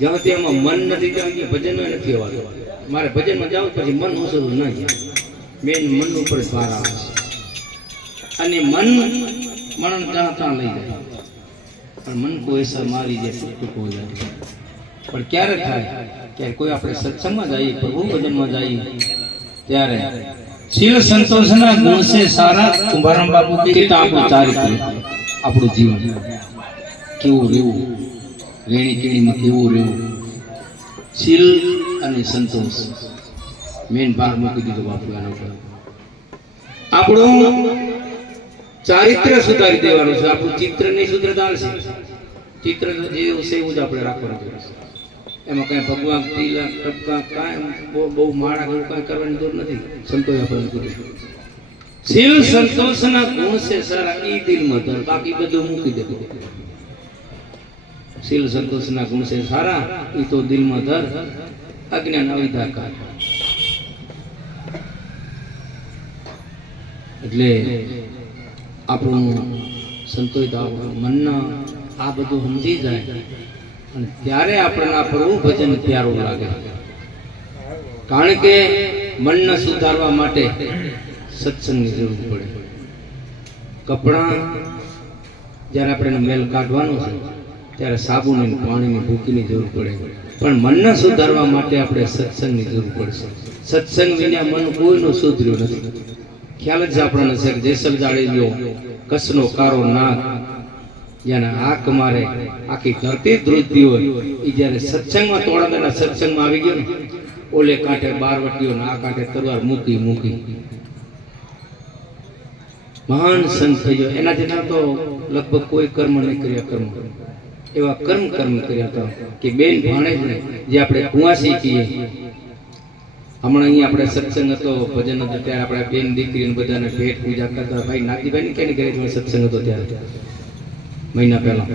જ્યાં એમાં મન નથી ત્યાં ભજન નથી અવાતું મારે ભજનમાં જાવ પછી મન ઓછું ના જાય. મેન મન ઉપર ભાર આવે છે. અને મન મરણ ત્યાં ત્યાં લઈ જાય. પણ મન કોઈ એસા મારી જાય, ટૂંક હો જાય. પણ ક્યારે થાય? ક્યારે કોઈ આપણે સત્સંગમાં જઈએ, પ્રભુ ભજનમાં જઈએ, ત્યારે શિવ સંતોષના ગુણ છે સારા. કુંભારામ બાપુ કે આપણું ચારિત્ર, આપણું જીવન, કેવું રહેવું? રેણી કેણીમાં કેવું રહેવું શીલ અને સંતોષ. મેન ભાગ મૂકી દીધો બાપુ આના ઉપર આપણું ચારિત્ર સુધારી દેવાનું છે. આપણું ચિત્ર નહીં સુધરતા છે ચિત્ર જેવું છે એવું જ આપણે રાખવાનું છે. એમાં કઈ ભગવાન, પીલા, ટપકા, કાંઈ બહુ બહુ માળા એવું કાંઈ કરવાની જરૂર નથી. સંતોષ આપણે કીધું શીલ સંતોષના ગુણ છે સારા. એ દિલમાં બાકી બધું મૂકી દે શીલ સંતોષના ગુણ છે સારા એ તો દિલમાં ધર, અજ્ઞાન અવિધાકાર એટલે આપણું સંતોષ મનના આ બધું સમજી જાય અને ત્યારે આપણને આપણું ભજન પ્યારું લાગે. કારણ કે મનને સુધારવા માટે સત્સંગની જરૂર પડે. કપડાં જ્યારે આપણે મેલ કાઢવાનો છે ત્યારે સાબુની પાણીની ભૂકીની જરૂર પડે. પણ મનને સુધારવા માટે આપણે સત્સંગની જરૂર પડશે. સત્સંગ વિના મન કોઈનું સુધર્યું નથી. ખ્યાલ જ આપણને છે જેસલ જાળી લ્યો, કસનો કારો નાગ જેને આંખ મારે આખી ધરતી ધ્રુજતી હોય. એ જ્યારે સત્સંગમાં થોડા સત્સંગમાં આવી ગયો ને. ઓલે કાંઠે બારવટીઓ ને આ કાંઠે તલવાર મૂકી મૂકી. મહાન સંત થઈ ગયો એનાથી ના તો લગભગ કોઈ કર્મ નહીં કર્યા કર્મ. એવા કર્મ કર્મ કર્યા હતા કે બેન ભાણે જ આપણે કુંવાસી કહીએ. હમણાં અહીંયા આપણે સત્સંગ હતો, ભજન હતો, ત્યારે આપણે બેન દીકરીને બધાને ભેટ પૂજા કરતા ભાઈ નાતીભાઈ કેની ઘરે સત્સંગ હતો ત્યારે? મહિના પહેલા.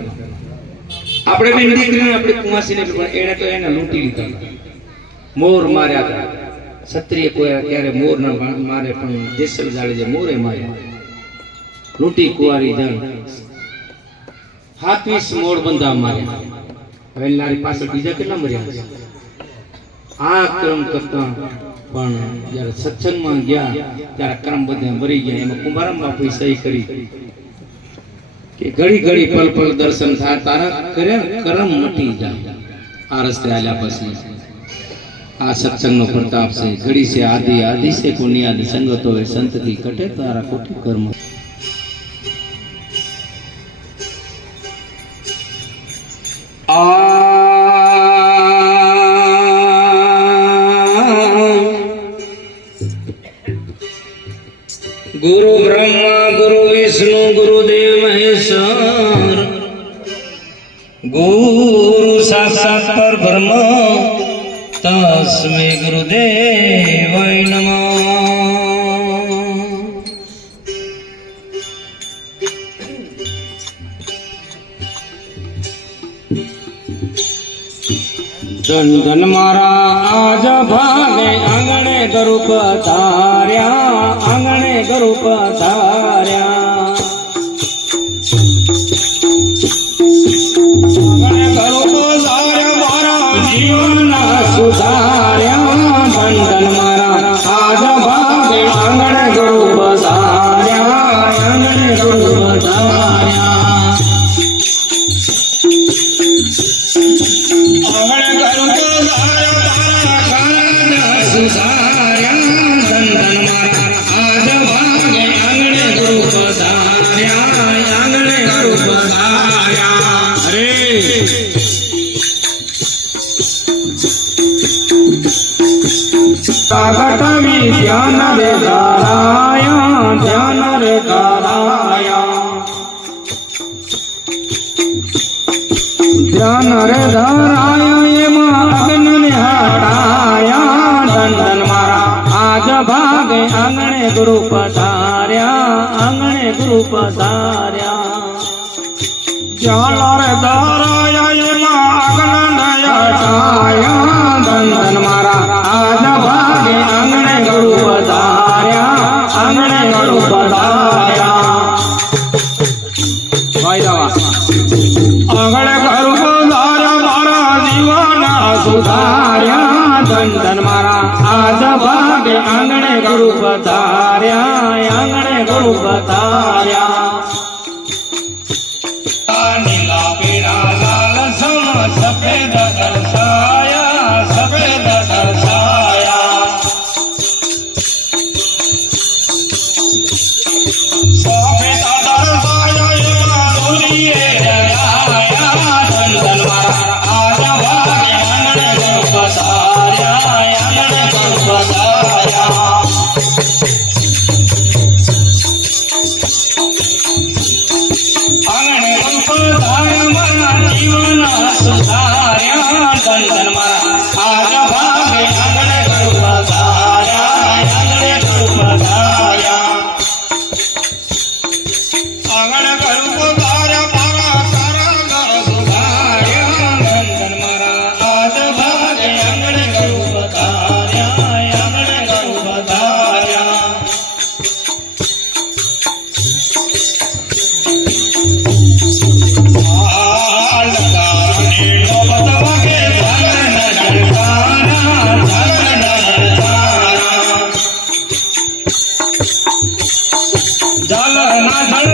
આપણે બેન દીકરીને, આપણે કુંવાસીને પણ એણે તો એને લૂંટી લીધા. મોર માર્યા હતા. ક્ષત્રિય કોઈ ક્યારે મોર ના મારે પણ જેસલ છે મોરે માર્યા. લૂંટી કુંવારી જણ. હાથવીસ મોર બંધા માર્યા. હવે લારી પાછળ બીજા કેટલા મર્યા? આ ક્રમ કરતા પણ જ્યારે સત્સંગમાં ગયા, ત્યારે ક્રમ બધા મરી ગયા. એમાં કુંભારામ બાપુ સહી કરી કે ઘડી ઘડી પલ પલ દર્શન થાય. તારા કર્યા કરમ મટી જાય. આ રસ્તે આલ્યા પછી આ સત્સંગનો પ્રતાપ છે. ઘડી છે આદિ આદિ છે પુણ્યાદ સંગતો હોય સંતથી કટે તારા કોટી કર્મ ગુરુ બ્રહ્મા, ગુરુ વિષ્ણુ ગુરુદેવ મહેશ્વર. ગુરુ સાક્ષાત પરબ્રહ્મ તસ્મે ગુરુદેવ ધન ધન મારા આજ ભાગે આંગણે ગરુ પધાર્યા આંગણે ગરુ ધાર્યા. જીવનના સુધાર્યા ધન ધન મારા આજ ધારાયા ધ્યાન રે ધારાયા ધ્યાન રે ધારાયા એમાં અગ્ન ને હટાયા ધન ધન મારા આજ ભાગે આંગણે ગુરુ પધાર્યા આંગણે ગુરુ પધાર્યા વંદન મારા. આજ ભાગે આંગણે ગુરુ પધાર્યા આંગણે ગુરુ પધાર્યા. જીવન આજ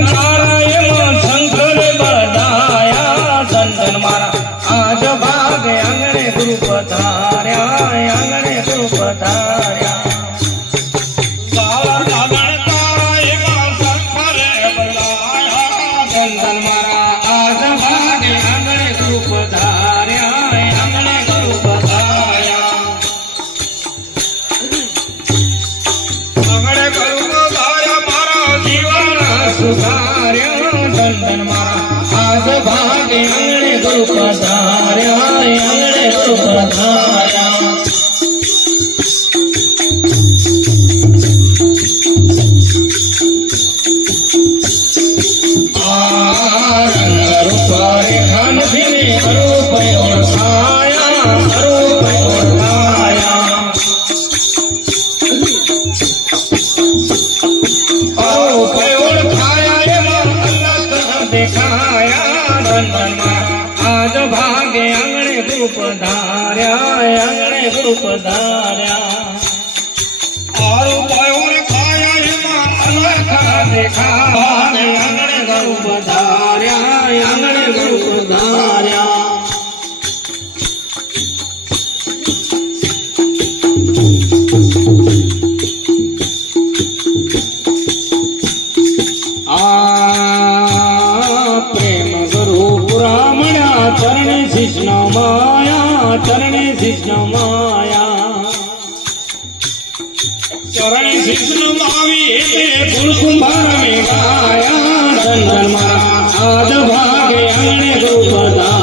પધાર્યા અંગણે ગુરુ પધાર્યા ચરણે શિષ્ણ માવી એટલે ફૂલ કુંભાર મે ગાયા મારા આદ ભાગે આંગણે ગુરુ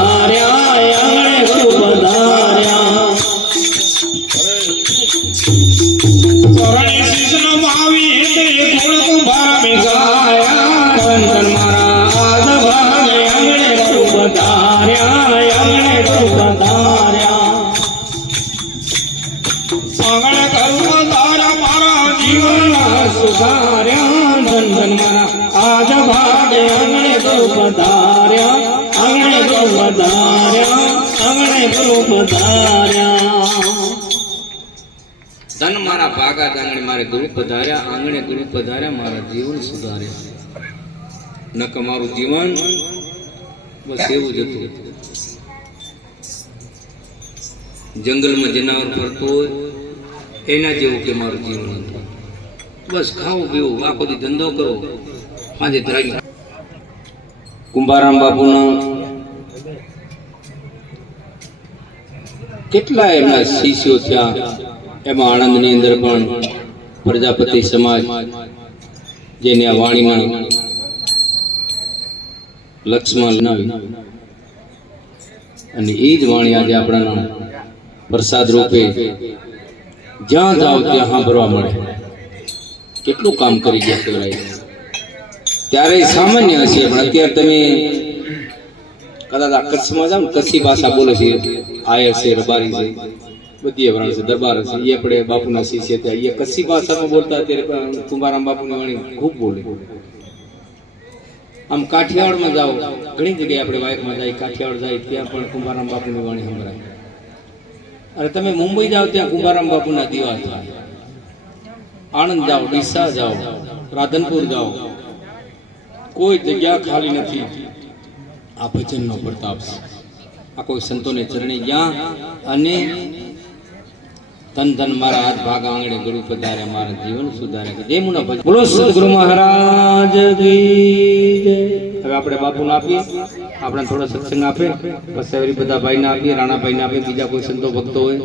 પધાર્યા. ધન મારા ભાગા આંગણે મારે ગુરુ પધાર્યા આંગણે ગુરુ પધાર્યા મારા જીવન સુધાર્યા. નક મારું જીવન બસ એવું જ હતું. જંગલમાં જનાવર ફરતો હોય એના જેવું કે મારું જીવન હતું. બસ ખાવું પીવું આખો દી ધંધો કરો આજે ધરાવી કુંભારામ બાપુના કેટલા એમના શિષ્યો થયા એમાં આણંદની અંદર પણ પ્રજાપતિ સમાજ જેને આ વાણીમાં લક્ષ્મણ અને એ જ વાણી આજે આપણાના પ્રસાદ રૂપે જ્યાં જાઓ ત્યાં સાંભળવા મળે. કેટલું કામ કરી ગયા કહેવાય. ત્યારે સામાન્ય હશે, પણ અત્યારે તમે કદાચ આ કચ્છમાં જાવ કચ્છી ભાષા બોલે છે. આયર છે, રબારી છે. બધી વરણ છે, દરબાર છે. એ આપણે બાપુના શિષ્ય ત્યાં એ કચ્છી ભાષામાં બોલતા ત્યારે કુંભારામ બાપુની વાણી ખૂબ બોલે. આમ કાઠિયાવાડમાં જાઓ, ઘણી જગ્યાએ આપણે વાયકમાં જાય, કાઠિયાવાડ જાય, ત્યાં પણ કુંભારામ બાપુની વાણી સંભળાય. અરે તમે મુંબઈ જાઓ, ત્યાં કુંભારામ બાપુના દીવા થાય. આણંદ જાઓ, ડીસા જાઓ, રાધનપુર જાઓ. કોઈ જગ્યા ખાલી નથી. આ ભજનનો પ્રતાપ. છે આ કોઈ સંતોને ચરણે ગયા અને તન તન મારા હાથ ભાગ આંગણે ગુરુ પધારે મારા જીવન સુધારે જે મુના ભજન. બોલો સદગુરુ મહારાજ જય. હવે આપણે બાપુને આપીએ. આપણે થોડો સત્સંગ આપે. બસ એવી બધા ભાઈને આપીએ, રાણાભાઈને આપીએ, બીજા કોઈ સંતો, ભક્તો હોય.